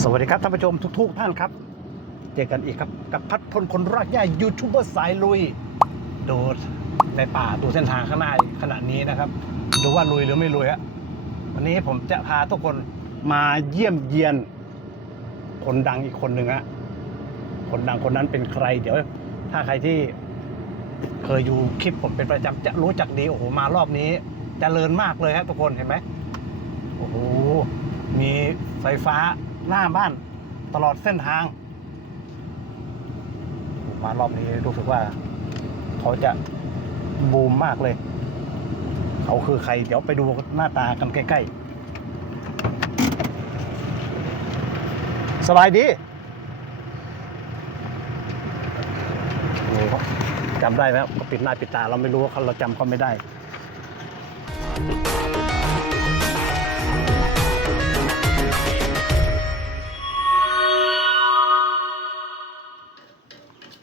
สวัสดีครับท่านผู้ชมทุกๆท่านครับ เจอกันอีกครับกับพัดพลคนรักย่ายูทูบเบอร์สายลุย ดูในป่าดูเส้นทางข้างหน้าขณะนี้นะครับ ดูว่าลุยหรือไม่ลุยฮะวันนี้ผมจะพาทุกคนมาเยี่ยมเยียน คนดังอีกคนหนึ่งฮะคนดังคนนั้นเป็นใคร เดี๋ยว ถ้าใครที่เคยอยู่คลิปผมเป็นประจำจะรู้จักดีโอ้โหมารอบนี้จเจริญมากเลยฮะทุกคนเห็นไหมโอ้โหมีไฟฟ้า หน้าบ้านตลอดเส้นทาง มารอบนี้รู้สึกว่า เขาจะบูมมากเลย เขาคือใคร เดี๋ยวไปดูหน้าตากันใกล้ๆ สบายดีนี่ครับจำได้ไหมก็ปิดหน้าปิดตาเราไม่รู้ว่าเขาเราจำเขาไม่ได้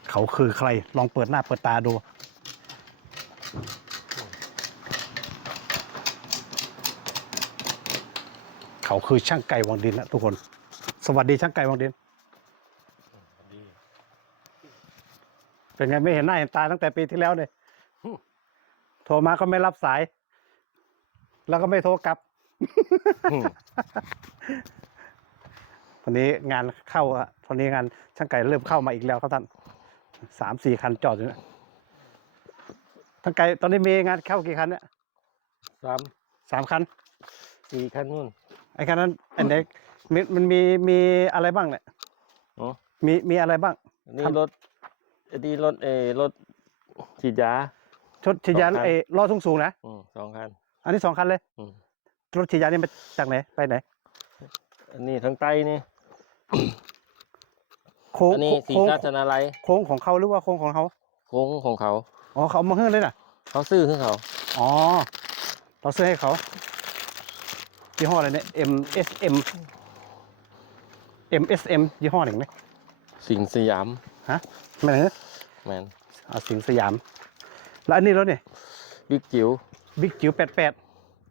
เขาคือใครลองเปิดหน้าเปิดตาดู เขาคือช่างไก่วังดินนะทุกคน สวัสดีช่างไก่วังดิน เป็นไงไม่เห็นหน้าเห็นตาตั้งแต่ปีที่แล้วเลยโทรมาก็ไม่รับสาย แล้วก็ไม่โทรกลับตอนนี้งานเข้าอะตอนนี้งานช่างไก่เริ่มเข้ามาอีกแล้วครับท่าน สามสี่คันจอดอยู่เนะช่างไก่ตอนนี้มีงานเข้ากี่คันเนี่ยสามสามคัน สี่คันนู่น ไอ้คันนั้นอันเด็กมันมันมีมีอะไรบ้างเนี่ยอ๋อ มีมีอะไรบ้างอันนี้ครับรถอันนี้รถเออรถฉีดยา ชดฉีดยาสองคัน ไอ้ล้อสูงสูงๆนะ อืมสองคัน อันนี้สองคันเลยอืม รถฉีดยานี่มาจากไหนไปไหน อันนี้ทั้งใต้นี่โค้งอันนี้สีโค้งราชนาลัยโค้งของเขาหรือว่าโค้งของเขาโค้งของเขา อ๋อเขาเอามาเฮือเลยน่ะ เขาซื้อให้เขาอ๋อ เราซื้อให้เขายี่ห้ออะไรเนี่ย M S M M S M ยี่ห้อหนึ่งไหมสิงห์สยามฮะไม่เหรอแมนเอาสิงห์สยาม แล้วอันนี้รถเนี่ยบิ๊กจิ๋วบิ๊กจิ๋วแปดแปด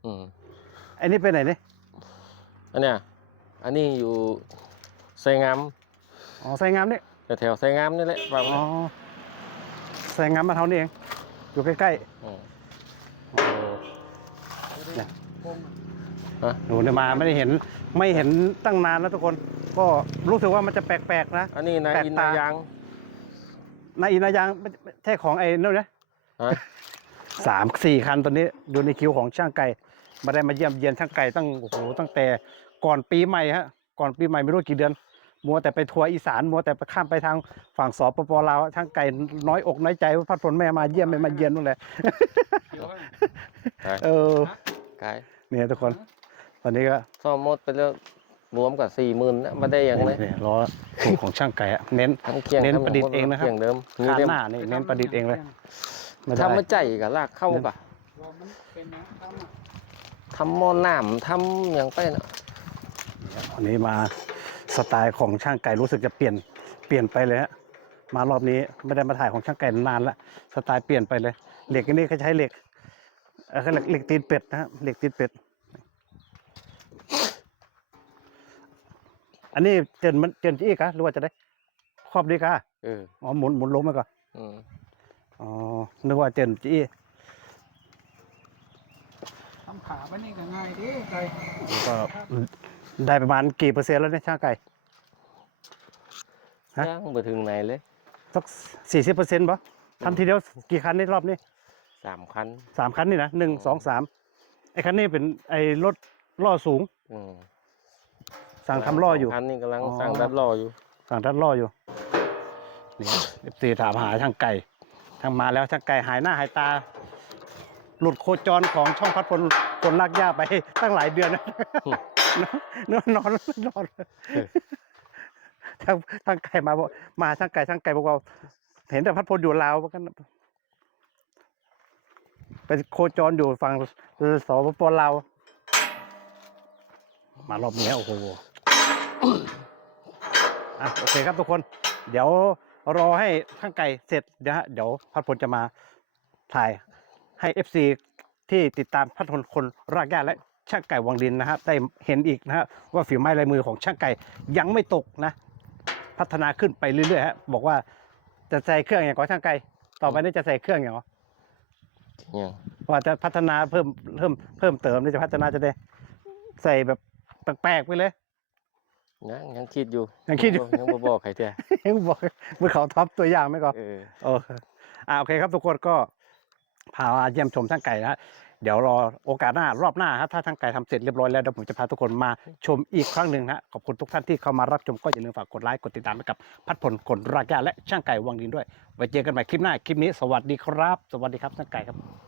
อืมอันนี้ไปไหนเนี่ยอันเนี้ยอันนี้อยู่ไซงาม อ๋อใส่งามเนี่ยแถวไซงามนี่แหละประอ๋มาอณใส่งามมาเท่านี้เอง อยู่ใกล้มๆโอ้เนี่ยฮะหนูเนี่ยมาไม่ได้เห็นไม่เห็นตั้งนานแล้วทุกคน ก็รู้สึกว่ามันจะแปลกๆนะ อันนี้นายแปลกอินตา นายางนายอินายางไม่ไม่ใช่ของไอ้นั่นนะฮะสามสี่คันตอนนี้อยู่ในคิวของช่างไก่มาได้มาเยี่ยมเยียนช่างไก่ตั้งโอ้โหตั้งแต่ก่อนปีใหม่ฮะ ก่อนปีใหม่ไม่รู้กี่เดือน มัวแต่ไปทัวร์อีสานมัวแต่ไปข้ามไปทางฝั่งสปปลาวช่างไก่น้อยอกน้อยใจว่าพัดฝนแม่มาเยี่ยมไม่มาเยียนนู่นแหละใช่เออกายเนี่ยทุกคนตอนนี้ก็ซ่อมหมดไปแล้วรวมกับสี่หมื่นนะไม่ได้อย่างเลยนี่ล้อของช่างไก่อะเน้นทั้งเกียงเน้นทั้ประดิษฐ์เองนะครับเกียงเดิมข้างเดิมหน้านี่เน้นประดิษฐ์เองเลยไม่ได้ทำมาใจกับลากเข้ากะทำหมอน้ำทำอย่างไปนะวันนี้มา สไตล์ของช่างไก่รู้สึกจะเปลี่ยนเปลี่ยนไปเลยฮะมารอบนี้ไม่ได้มาถ่ายของช่างไก่นานละสไตล์เปลี่ยนไปเลย เหล็กอันนี้เขาใช้เหล็กเอ่อเขาเรียกเหล็กตีนเป็ดนะฮะเหล็กตีนเป็ด อันนี้เจนมันเจนจี้กะหรือว่าจะได้ครอบดีกะเอออ๋อหมุนหมุนลงมาก่อนอืมอ๋อนึกว่าเจนจี้ทำขาไปนี่ก็ง่ายดิไก่ก็ ได้ประมาณกี่เปอร์เซ็นต์แล้วเนี่ยช่างไก่ ฮะ ย่างไปถึงไหนเลยสักสี่สิบเปอร์เซ็นต์ป่ะทำทีเดียวกี่คันในรอบนี้สามคัน สามคันนี่นะหนึ่งสองสามไอ้คันนี้เป็นไอ้รถล่อสูง อืมสั่งทำล่ออยู่สงคันนี่กำลังอ๋อ สั่งดัดล่ออยู่สั่งทัดล่ออยู่นี่เอฟซีถามหาช่างไก่ทางมาแล้วช่างไก่หายหน้าหายตา หลุดโคจรของช่องพัดพลคนลากย่าไปตั้งหลายเดือนนะ นอนนอนนอนทางทางไก่มาบอกมาช่างไก่ช่างไก่บอกว่าเห็นแต่พัดพลอยู่ลาวว่ากันไปโคจรอยู่ฝั่งสปปลาวมารอบนี้โอ้โหอะโอเคครับทุกคน เดี๋ยวรอให้ช่างไก่เสร็จเดี๋ยวฮะเดี๋ยวพัดพลจะมาถ่ายให้ FC ที่ติดตามพัดพลคนรากหญ้าและ ช่างไก่วังดินนะฮะได้เห็นอีกนะฮะว่าฝีไม้ลายมือของช่างไก่ยังไม่ตกนะพัฒนาขึ้นไปเรื่อยๆฮะบอกว่าจะใส่เครื่องอย่างก่อนช่างไก่ต่อไปนี้จะใส่เครื่องอย่างเหรอเนี่ยว่าจะพัฒนาเพิ่มเพิ่มเพิ่มเติมนี่จะพัฒนาจะได้ ใส่แบบแปลกๆไปเลยยังยังคิดอยู่ยังคิดอยู่ยังบ่บอกใครเถอะยังบอกมือเขาท็อปตัวอย่างไหมก่อนเออโอเคอ่าโอเคครับทุกคนก็พามาเยี่ยมชมช่างไก่นะ เดี๋ยวรอโอกาสหน้ารอบหน้าครับถ้าทางไก่ทำเสร็จเรียบร้อยแล้วเดี๋ยวผมจะพาทุกคนมาชมอีกครั้งหนึ่งนะขอบคุณทุกท่านที่เข้ามารับชมก็อย่าลืมฝากกดไลค์กดติดตามให้กับพัดผลขนรากหญ้าและช่างไก่วังดินด้วยไว้เจอกันใหม่คลิปหน้าคลิปนี้สวัสดีครับ สวัสดีครับช่างไก่ครับ